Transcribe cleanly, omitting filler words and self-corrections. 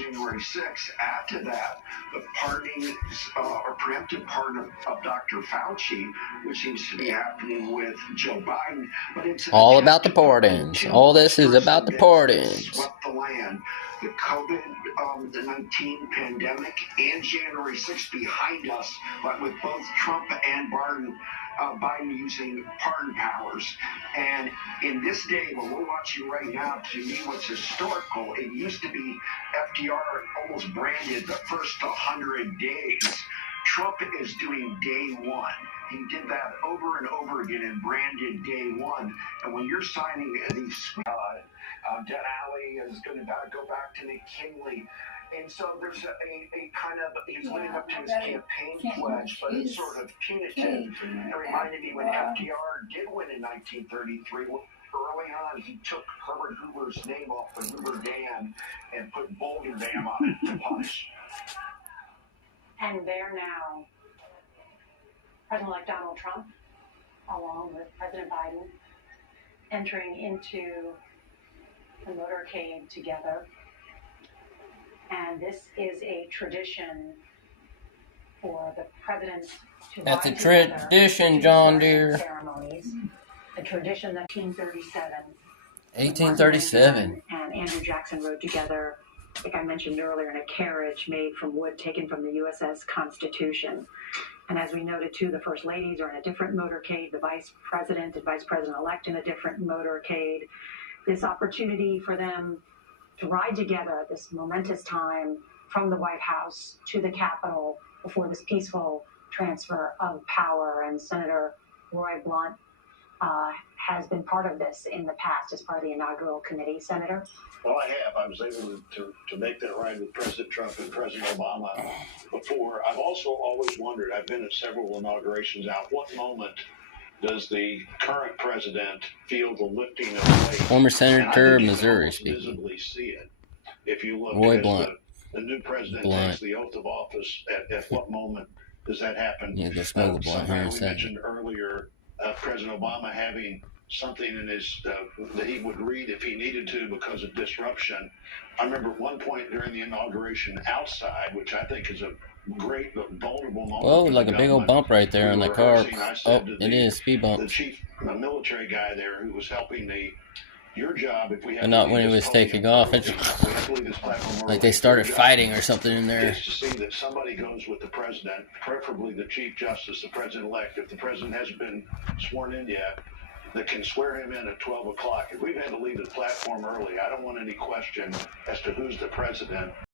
January 6th. After that, the pardoning or preemptive pardon of Dr. Fauci, which seems to be happening with Joe Biden. But it's all about the pardons. All this is about the pardons. Swept the land. The COVID-19 pandemic and January 6th behind us, but with both Trump and Biden using pardon powers. And in this day, what we're watching right now, to me, what's historical, it used to be FDR almost branded the first 100 days. Trump is doing day one. He did that over and over again and branded day one. And when you're signing these, Denali is going to go back to McKinley. And so there's a kind of, he's living up to his campaign pledge, but it's sort of punitive. It reminded me when FDR did win in 1933, early on, he took Herbert Hoover's name off the Hoover Dam and put Boulder Dam on it to punish. And there now, President-elect Donald Trump, along with President Biden, entering into the motorcade together. And this is a tradition for the president to That's a tradition, John dear. Ceremonies. A tradition that 1837. 1837. And Andrew Jackson rode together, like I mentioned earlier, in a carriage made from wood taken from the USS Constitution. And as we noted too, the first ladies are in a different motorcade, the vice president and vice president-elect in a different motorcade. This opportunity for them to ride together at this momentous time from the White House to the Capitol before this peaceful transfer of power. And Senator Roy Blunt has been part of this in the past as part of the inaugural committee. Senator? Well, I have. I was able to make that ride with President Trump and President Obama before. I've also always wondered, I've been at several inaugurations out, what moment does the current president feel the lifting of weight? Former Senator of Missouri speaking. Visibly see it. If you look Roy at Blunt. The new president takes the oath of office, at what moment does that happen? You go smoke a blunt here in a We second. mentioned earlier President Obama having something in his that he would read if he needed to because of disruption. I remember at one point during the inauguration outside, which I think is a great but vulnerable moment. Whoa, like a big old bump right there on the car. Oh, it is, speed The bump. chief military guy there who was helping me, your job, if we have But not when he was taking off. It's like they started fighting or something in there. is to see that somebody goes with the president, preferably the Chief Justice, the president-elect, if the president hasn't been sworn in yet, that can swear him in at 12 o'clock. If we've had to leave the platform early, I don't want any question as to who's the president.